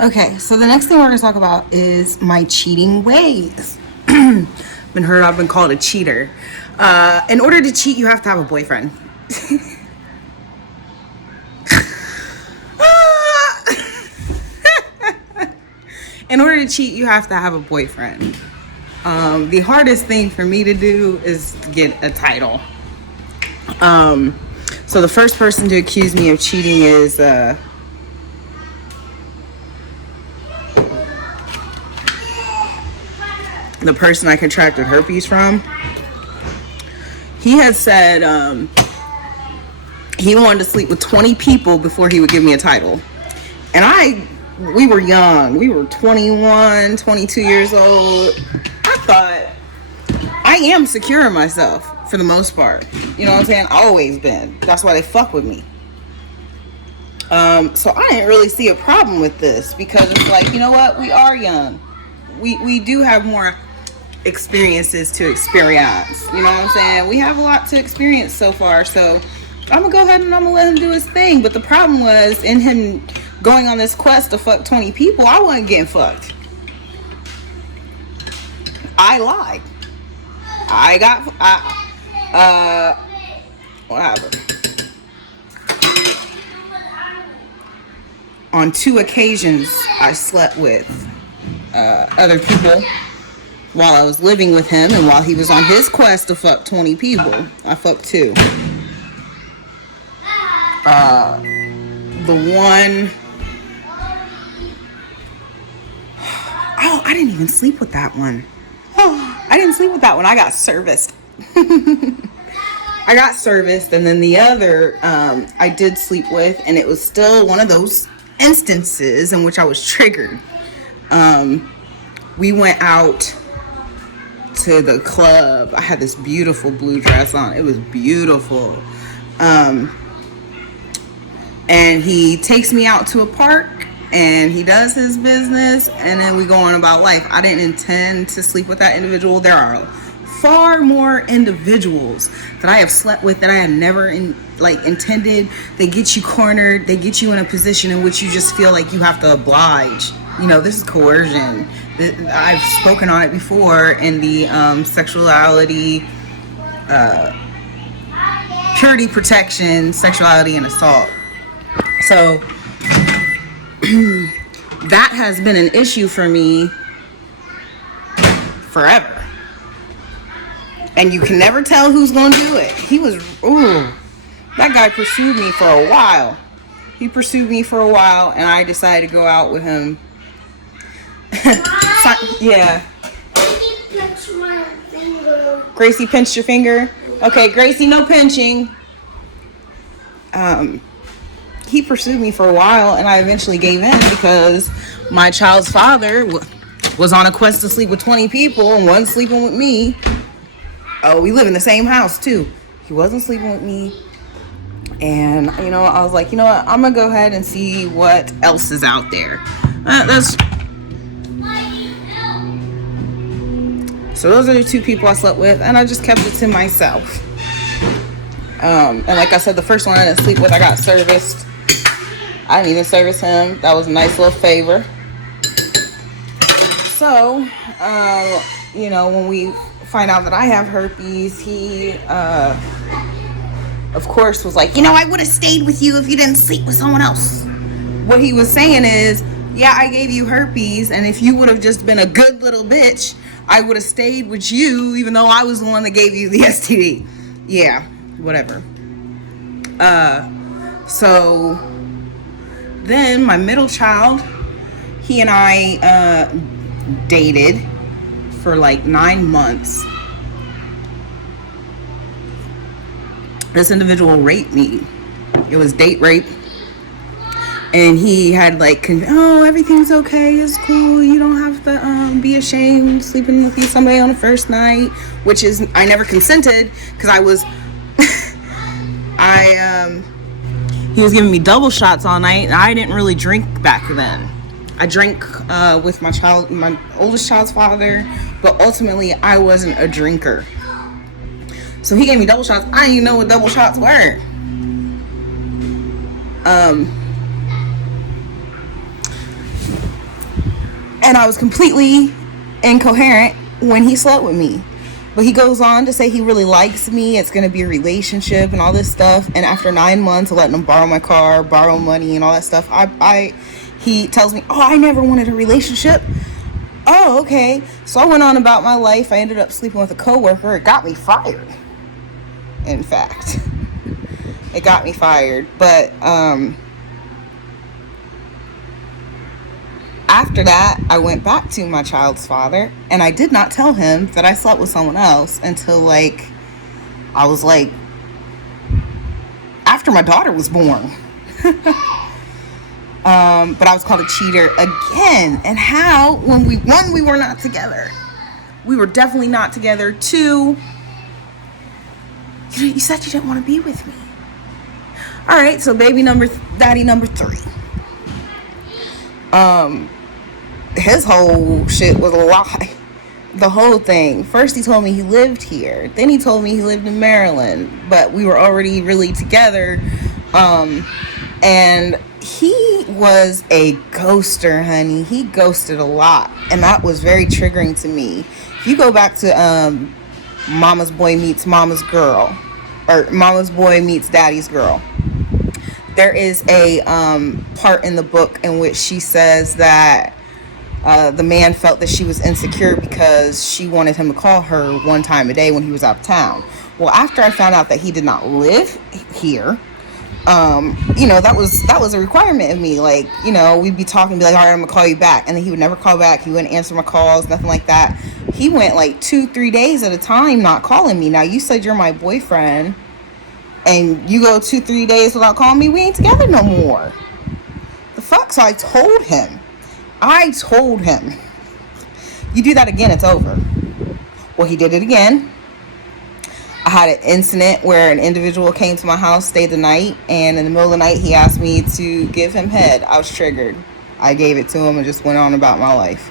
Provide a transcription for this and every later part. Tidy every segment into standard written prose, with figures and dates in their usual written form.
Okay, so the next thing we're going to talk about is my cheating ways. I've been called a cheater. In order to cheat, you have to have a boyfriend. In order to cheat, you have to have a boyfriend. The hardest thing for me to do is to get a title. So the first person to accuse me of cheating is the person I contracted herpes from. He had said he wanted to sleep with 20 people before he would give me a title. And we were young. We were 21, 22 years old. I thought, I am secure in myself for the most part. You know what I'm saying? Always been. That's why they fuck with me. So I didn't really see a problem with this because it's like, you know what? We are young. We do have more experiences to experience. You know what I'm saying? We have a lot to experience so far. So I'm gonna go ahead and I'm gonna let him do his thing. But the problem was in him going on this quest to fuck 20 people, I wasn't getting fucked. I lied. What happened? On 2 occasions, I slept with other people while I was living with him, and while he was on his quest to fuck 20 people, I fucked 2. The one... Oh, I didn't even sleep with that one. Oh, I didn't sleep with that one. I got serviced. I got serviced, and then the other I did sleep with, and it was still one of those instances in which I was triggered. We went out to the club. I had this beautiful blue dress on. It was beautiful. And he takes me out to a park and he does his business, and then we go on about life. I didn't intend to sleep with that individual. There are far more individuals that I have slept with that I had never intended. They get you cornered. They get you in a position in which you just feel like you have to oblige. You know, this is coercion. I've spoken on it before in the sexuality, purity protection, sexuality, and assault. So that has been an issue for me forever. And you can never tell who's going to do it. That guy pursued me for a while. And I decided to go out with him. Yeah. Gracie pinched your finger? Okay, Gracie, no pinching. He pursued me for a while, and I eventually gave in because my child's father was on a quest to sleep with 20 people and wasn't sleeping with me. Oh, we live in the same house too. He wasn't sleeping with me. And, I was like, you know what? I'm going to go ahead and see what else is out there. So those are the 2 people I slept with, and I just kept it to myself. And like I said, the first one I didn't sleep with, I got serviced. I didn't even service him. That was a nice little favor. So, when we find out that I have herpes, he, of course, was like, I would have stayed with you if you didn't sleep with someone else. What he was saying is, yeah, I gave you herpes, and if you would have just been a good little bitch, I would have stayed with you, even though I was the one that gave you the STD. Yeah, whatever. So then my middle child, he and I dated for like 9 months. This individual raped me. It was date rape. And he had everything's okay, it's cool, you don't have to be ashamed sleeping with somebody on the first night, which is, I never consented because I was, he was giving me double shots all night, and I didn't really drink back then. I drank with my oldest child's father, but ultimately I wasn't a drinker. So he gave me double shots. I didn't even know what double shots were. And I was completely incoherent when he slept with me. But he goes on to say he really likes me. It's going to be a relationship and all this stuff. And after 9 months of letting him borrow my car, borrow money and all that stuff, he tells me, oh, I never wanted a relationship. Oh, okay. So I went on about my life. I ended up sleeping with a coworker. It got me fired. In fact, it got me fired. But after that, I went back to my child's father, and I did not tell him that I slept with someone else until I was after my daughter was born. But I was called a cheater again. And how? When we were not together. We were definitely not together. 2, you said you didn't want to be with me. All right, so daddy number 3. His whole shit was a lie. The whole thing. First he told me he lived here. Then he told me he lived in Maryland. But we were already really together. And he was a ghoster, honey. He ghosted a lot. And that was very triggering to me. If you go back to Mama's Boy Meets Mama's Girl, or Mama's Boy Meets Daddy's Girl, there is a part in the book in which she says that the man felt that she was insecure because she wanted him to call her 1 time a day when he was out of town. Well, after I found out that he did not live here, that was a requirement of me. We'd be talking, be like, all right, I'm gonna call you back. And then he would never call back. He wouldn't answer my calls, nothing like that. He went 2-3 days at a time not calling me. Now, you said you're my boyfriend, and you go 2-3 days without calling me, we ain't together no more. The fuck? So I told him, you do that again, it's over. Well, he did it again. I had an incident where an individual came to my house, stayed the night, and in the middle of the night, he asked me to give him head. I was triggered. I gave it to him and just went on about my life.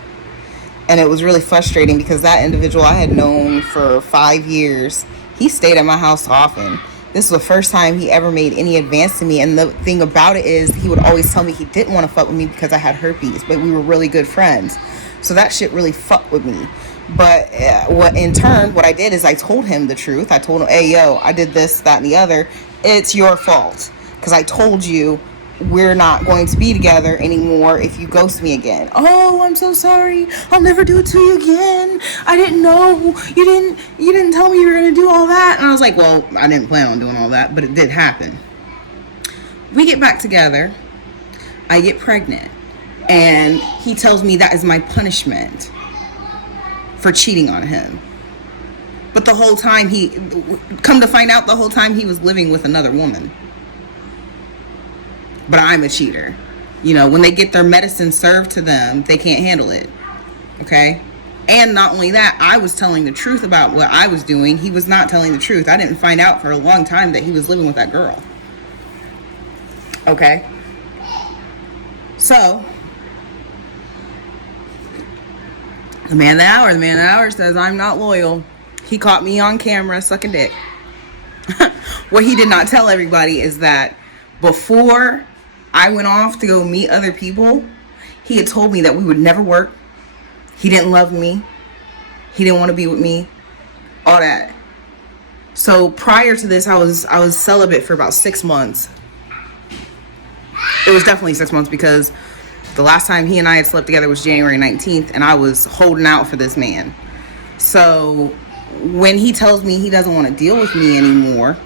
And it was really frustrating because that individual I had known for 5 years, he stayed at my house often. This was the first time he ever made any advance to me. And the thing about it is, he would always tell me he didn't want to fuck with me because I had herpes, but we were really good friends. So that shit really fucked with me. But what I did is I told him the truth. I told him, hey, yo, I did this, that, and the other. It's your fault. Because I told you we're not going to be together anymore if you ghost me again. Oh, I'm so sorry. I'll never do it to you again. I didn't know. You didn't tell me you were going to do all that. And I was like, well, I didn't plan on doing all that, but it did happen. We get back together. I get pregnant. And he tells me that is my punishment for cheating on him. But the whole time come to find out, the whole time he was living with another woman. But I'm a cheater. When they get their medicine served to them, they can't handle it. Okay? And not only that, I was telling the truth about what I was doing. He was not telling the truth. I didn't find out for a long time that he was living with that girl. Okay? So, the man of the hour says I'm not loyal. He caught me on camera sucking dick. What he did not tell everybody is that before I went off to go meet other people, he had told me that we would never work. He didn't love me. He didn't want to be with me. All that. So prior to this, I was celibate for about 6 months. It was definitely 6 months because the last time he and I had slept together was January 19th, and I was holding out for this man. So when he tells me he doesn't want to deal with me anymore,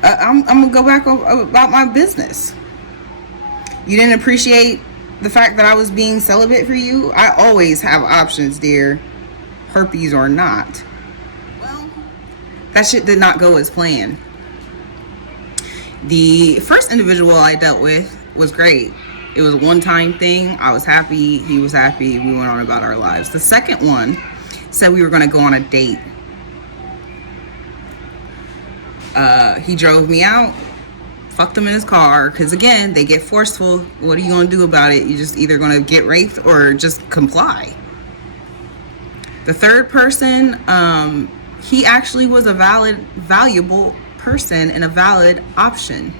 I'm going to go back about my business. You didn't appreciate the fact that I was being celibate for you? I always have options, dear. Herpes or not. Well, that shit did not go as planned. The first individual I dealt with was great. It was a one-time thing. I was happy. He was happy. We went on about our lives. The second one said we were going to go on a date. He drove me out, fucked him in his car, because again, they get forceful. What are you going to do about it? You're just either going to get raped or just comply. The third person, he actually was a valuable person and a valid option.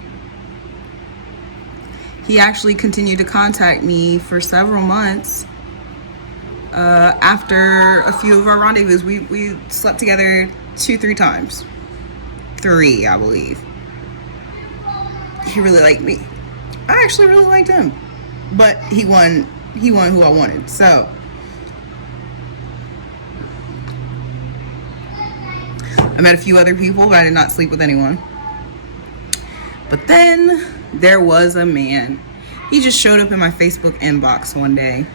he actually continued to contact me for several months after a few of our rendezvous. We slept together 2-3 times. 3, I believe. He really liked me. I actually really liked him. But he won who I wanted. So I met a few other people, but I did not sleep with anyone. But then there was a man. He just showed up in my Facebook inbox one day.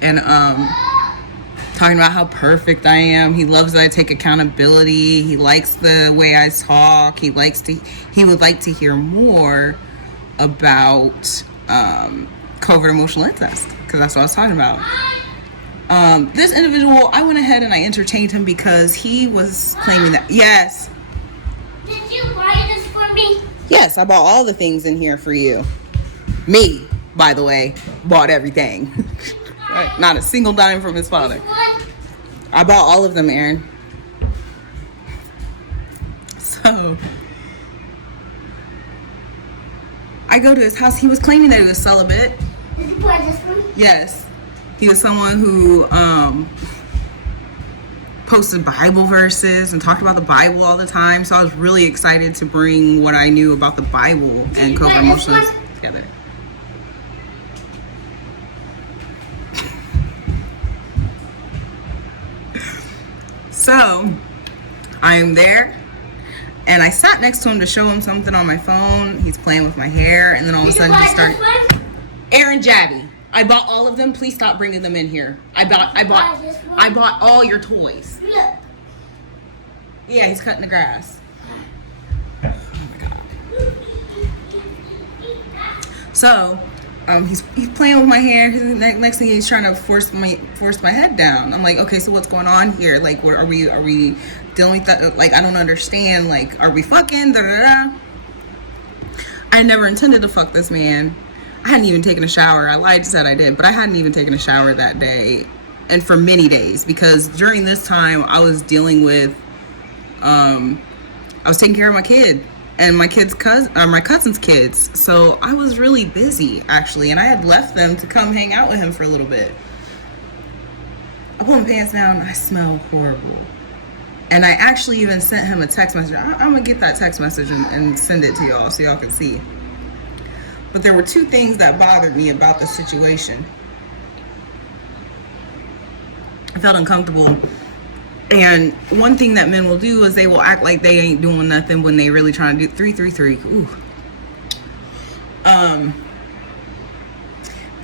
And talking about how perfect I am. He loves that I take accountability. He likes the way I talk. He would like to hear more about covert emotional incest, because that's what I was talking about. This individual, I went ahead and I entertained him because he was claiming that, yes. Did you buy this for me? Yes, I bought all the things in here for you. Me, by the way, bought everything. Not a single dime from his father. I bought all of them, Aaron. So I go to his house. He was claiming that he was celibate. Did you buy this for me? Yes. He was someone who posted Bible verses and talked about the Bible all the time. So I was really excited to bring what I knew about the Bible and covert emotions together. So I am there, and I sat next to him to show him something on my phone. He's playing with my hair, and then all of a sudden just started. Aaron Jabby, I bought all of them. Please stop bringing them in here. I bought all your toys. Look. Yeah, he's cutting the grass. Oh my god. So, he's playing with my hair. Next thing he's trying to force my head down. I'm like, okay, so what's going on here? Like, what are we dealing with that? Like, I don't understand. Like, are we fucking? Da da da. I never intended to fuck this man. I hadn't even taken a shower. I lied, said I did, but I hadn't even taken a shower that day, and for many days, because during this time I was dealing with, I was taking care of my kid and my cousin's kids. So I was really busy, actually, and I had left them to come hang out with him for a little bit. I pulled my pants down and I smell horrible. And I actually even sent him a text message. I'm gonna get that text message and send it to y'all so y'all can see. But there were 2 things that bothered me about the situation. I felt uncomfortable. And one thing that men will do is they will act like they ain't doing nothing when they really trying to do 333. Ooh.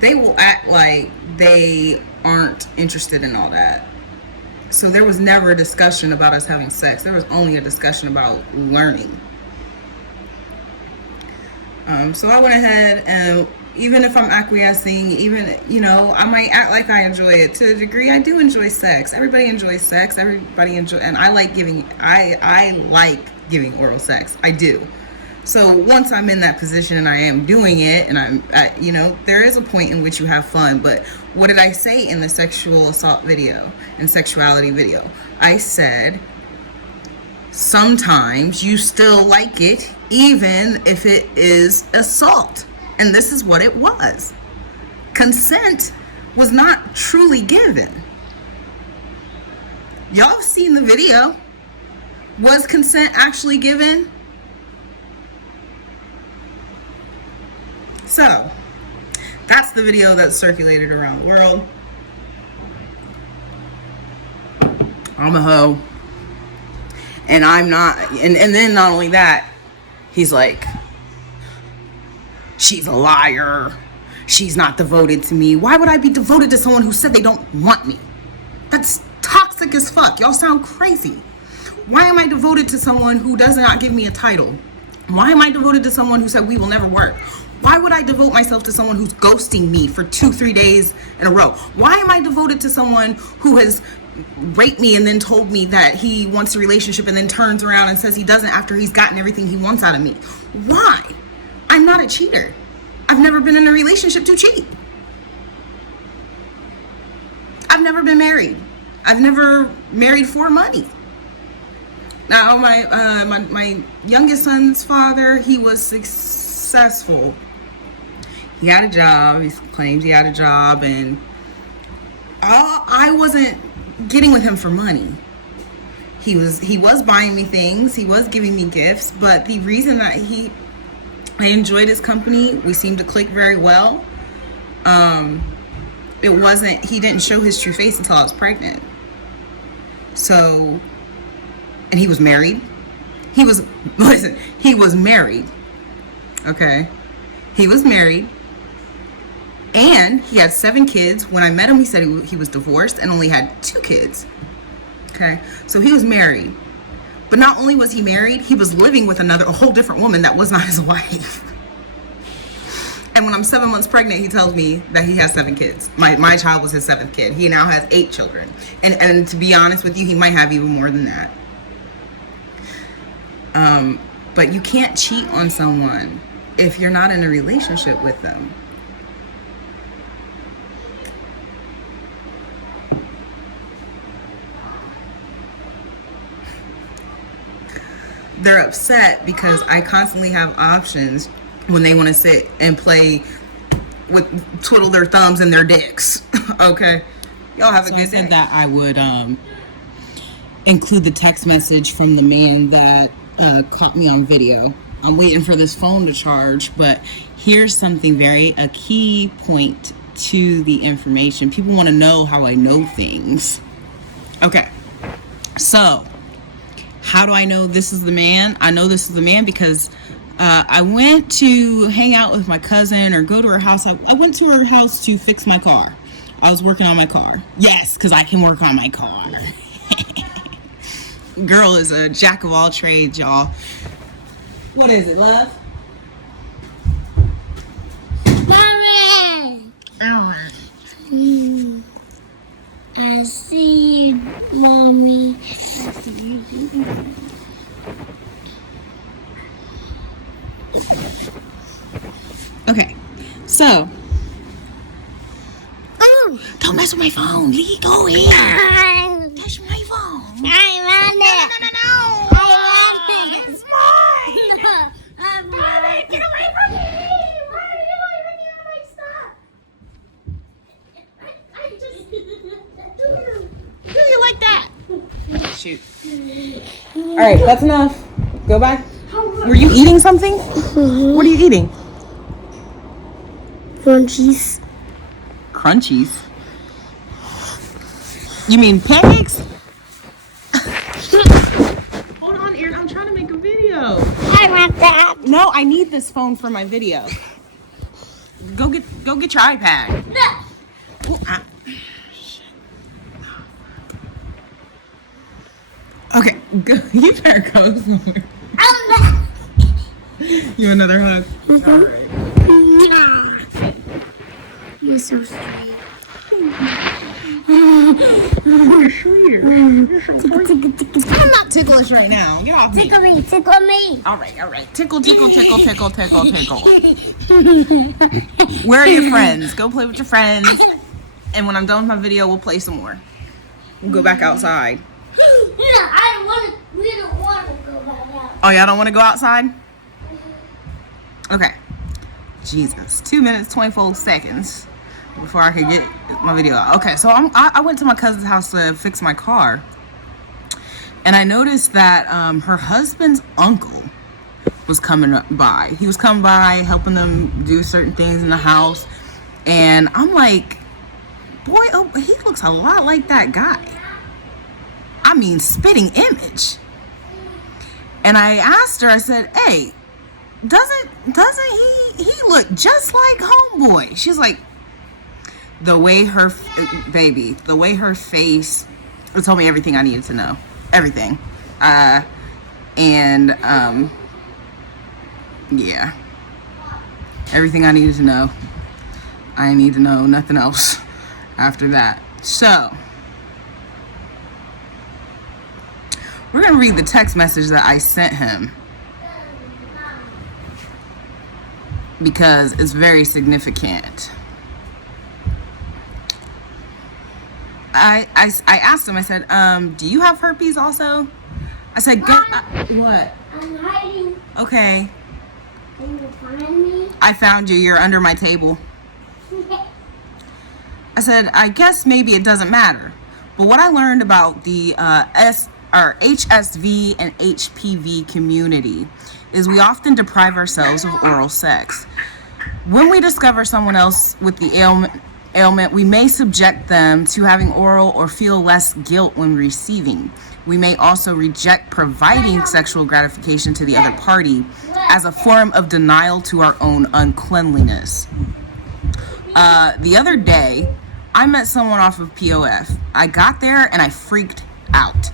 They will act like they aren't interested in all that. So there was never a discussion about us having sex. There was only a discussion about learning. So I went ahead, and even if I'm acquiescing, even, I might act like I enjoy it. To a degree, I do enjoy sex. Everybody enjoys sex. And I like giving oral sex. I do. So once I'm in that position and I am doing it, and there is a point in which you have fun. But what did I say in the sexual assault video and sexuality video? I said, sometimes you still like it, even if it is assault. And this is what it was. Consent was not truly given. Y'all have seen the video. Was consent actually given? So, that's the video that circulated around the world. I'm a hoe. And I'm not, and then not only that, he's like, she's a liar. She's not devoted to me. Why would I be devoted to someone who said they don't want me? That's toxic as fuck. Y'all sound crazy. Why am I devoted to someone who does not give me a title? Why am I devoted to someone who said we will never work? Why would I devote myself to someone who's ghosting me for 2-3 days in a row? Why am I devoted to someone who has raped me and then told me that he wants a relationship and then turns around and says he doesn't after he's gotten everything he wants out of me? Why? I'm not a cheater. I've never been in a relationship to cheat. I've never been married. I've never married for money. Now, my youngest son's father, he was successful. He had a job. He claims he had a job, and I wasn't getting with him for money. He was buying me things. He was giving me gifts, but the reason that I enjoyed his company, we seemed to click very well. He didn't show his true face until I was pregnant. So, and he was married. He was married. Okay. He was married. And he had 7 kids. When I met him, he said he was divorced and only had 2 kids. Okay. So he was married. But not only was he married, he was living with a whole different woman that was not his wife. And when I'm 7 months pregnant, he tells me that he has 7 kids. My child was his 7th kid. He now has 8 children. And to be honest with you, he might have even more than that. But you can't cheat on someone if you're not in a relationship with them. They're upset because I constantly have options when they want to sit and play with twiddle their thumbs and their dicks. Okay, y'all have a good day. I said that I would include the text message from the man that caught me on video. I'm waiting for this phone to charge, but here's something a key point to the information. People want to know how I know things. Okay, so how do I know this is the man? I know this is the man because I went to hang out with my cousin or go to her house. I went to her house to fix my car. I was working on my car. Yes, because I can work on my car. Girl is a jack of all trades, y'all. What is it, love? Mommy! I see you, Mommy. I see you. Okay, so. Oh, don't mess with my phone. Go here. Touch my phone. I want it. No. I want it. It's mine. No, I want it. Get away from me. Why are you leaving me on my stop? I just... Do you like that? Shoot. All right, that's enough. Go back. Were you eating something? Mm-hmm. What are you eating? Crunchies. Crunchies? You mean pancakes? Hold on, Erin. I'm trying to make a video. I want that. No, I need this phone for my video. Go get your iPad. No. Okay, go. You better go somewhere. I'm back. You another hug? Mm-hmm. All right. You're so sweet. You're sweeter. You're so sweet. I'm not ticklish right now. Get off me. Tickle me, tickle me. All right. Tickle. Where are your friends? Go play with your friends. And when I'm done with my video, we'll play some more. We'll go back outside. No, I don't want to. We don't want to go back out. Oh, y'all don't want to go outside? Okay. Jesus. 2 minutes, 24 seconds before I could get my video out. Okay, so I went to my cousin's house to fix my car. And I noticed that her husband's uncle was coming by. He was coming by, helping them do certain things in the house. And I'm like, boy, oh, he looks a lot like that guy. I mean, spitting image. And I asked her, I said, hey, doesn't he look just like homeboy? She's like, the way her face, it told me everything I needed to know. Everything. Yeah. Everything I needed to know. I need to know nothing else after that. So, we're going to read the text message that I sent him because it's very significant. I asked him, I said, do you have herpes also? I said, go. What? I'm hiding. Okay. Can you find me? I found you. You're under my table. I said, I guess maybe it doesn't matter. But what I learned about the HSV and HPV community is we often deprive ourselves of oral sex. When we discover someone else with the ailment, we may subject them to having oral or feel less guilt when receiving. We may also reject providing sexual gratification to the other party as a form of denial to our own uncleanliness. The other day, I met someone off of POF. I got there and I freaked out.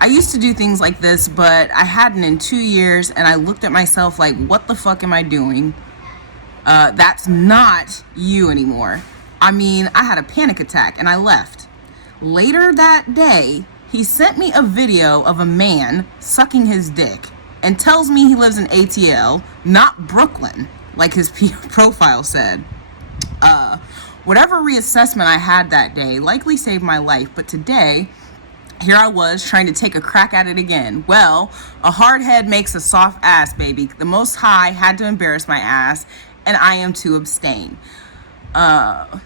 I used to do things like this, but I hadn't in 2 years, and I looked at myself like, what the fuck am I doing? That's not you anymore. I mean, I had a panic attack and I left. Later that day, he sent me a video of a man sucking his dick and tells me he lives in ATL, not Brooklyn, like his profile said. Whatever reassessment I had that day likely saved my life, but today, here I was trying to take a crack at it again. Well, a hard head makes a soft ass, baby. The Most High had to embarrass my ass, and I am to abstain.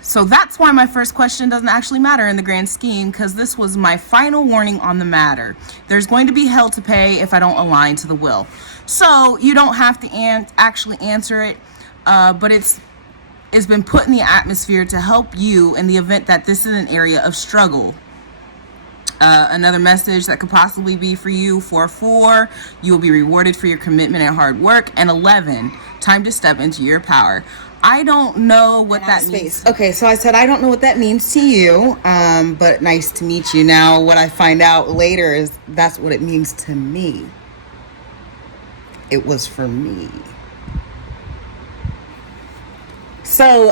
So that's why my first question doesn't actually matter in the grand scheme, because this was my final warning on the matter. There's going to be hell to pay if I don't align to the will. So you don't have to actually answer it, but it's been put in the atmosphere to help you in the event that this is an area of struggle. Another message that could possibly be for you: 4-4, you will be rewarded for your commitment and hard work. And 11, time to step into your power. I don't know what that means. Okay, so I said I don't know what that means to you, but nice to meet you. Now, what I find out later is that's what it means to me. It was for me. So,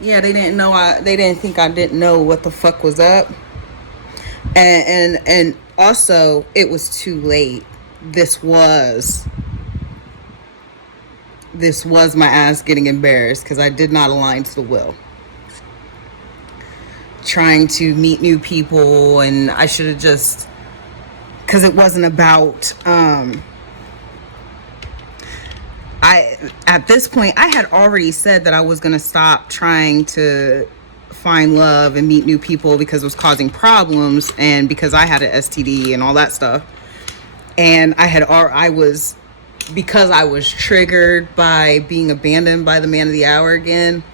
yeah, they didn't know. They didn't think I didn't know what the fuck was up, and also it was too late. This was my ass getting embarrassed because I did not align to the will. Trying to meet new people, and I should have just, because it wasn't about. At this point, I had already said that I was going to stop trying to find love and meet new people because it was causing problems, and because I had an STD and all that stuff. And because I was triggered by being abandoned by the man of the hour again,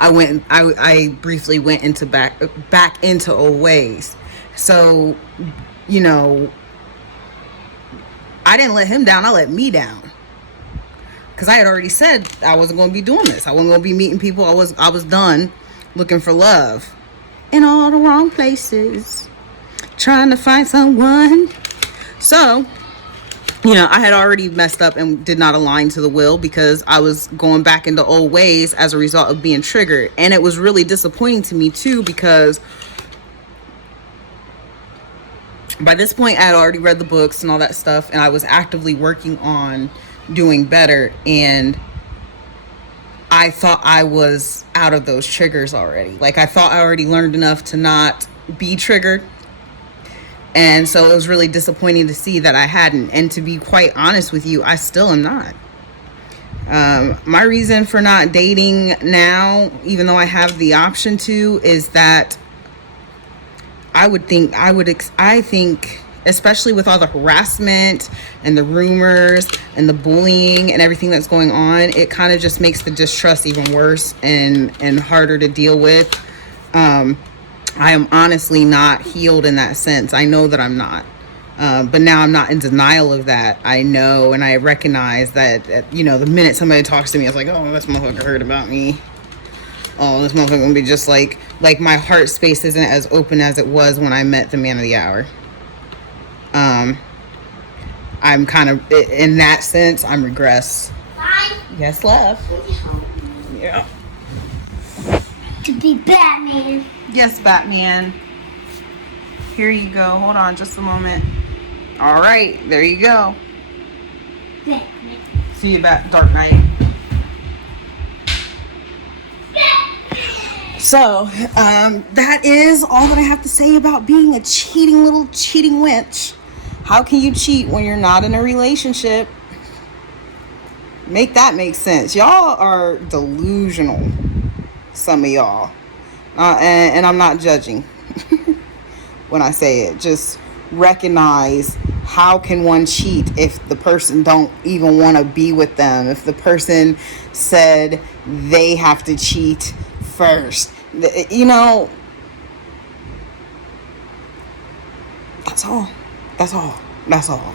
I briefly went into back into old ways. So, you know, I didn't let him down, I let me down. Because I had already said I wasn't going to be doing this. I wasn't going to be meeting people. I was done looking for love in all the wrong places, trying to find someone. So, you know, I had already messed up and did not align to the will because I was going back into old ways as a result of being triggered. And it was really disappointing to me too, because by this point I had already read the books and all that stuff, and I was actively working on doing better, and I thought I was out of those triggers already. Like, I thought I already learned enough to not be triggered, and so it was really disappointing to see that I hadn't. And to be quite honest with you, I still am not. My reason for not dating now, even though I have the option to, is that I think especially with all the harassment and the rumors and the bullying and everything that's going on, it kind of just makes the distrust even worse and harder to deal with. I am honestly not healed in that sense. I know that I'm not. But now I'm not in denial of that. I know and I recognize that, you know, the minute somebody talks to me, I was like, oh, this motherfucker heard about me. Oh, this motherfucker gonna be just like my heart space isn't as open as it was when I met the man of the hour. I'm kind of, in that sense, I'm regress. Yes, love. Yeah. To be Batman. Yes, Batman. Here you go. Hold on just a moment. All right, there you go. Batman. See you back, Dark Knight. So, that is all that I have to say about being a cheating little cheating wench. How can you cheat when you're not in a relationship? Make that make sense. Y'all are delusional. Some of y'all. And I'm not judging when I say it. Just recognize, how can one cheat if the person don't even want to be with them? If the person said they have to cheat first. You know, that's all. That's all. That's all.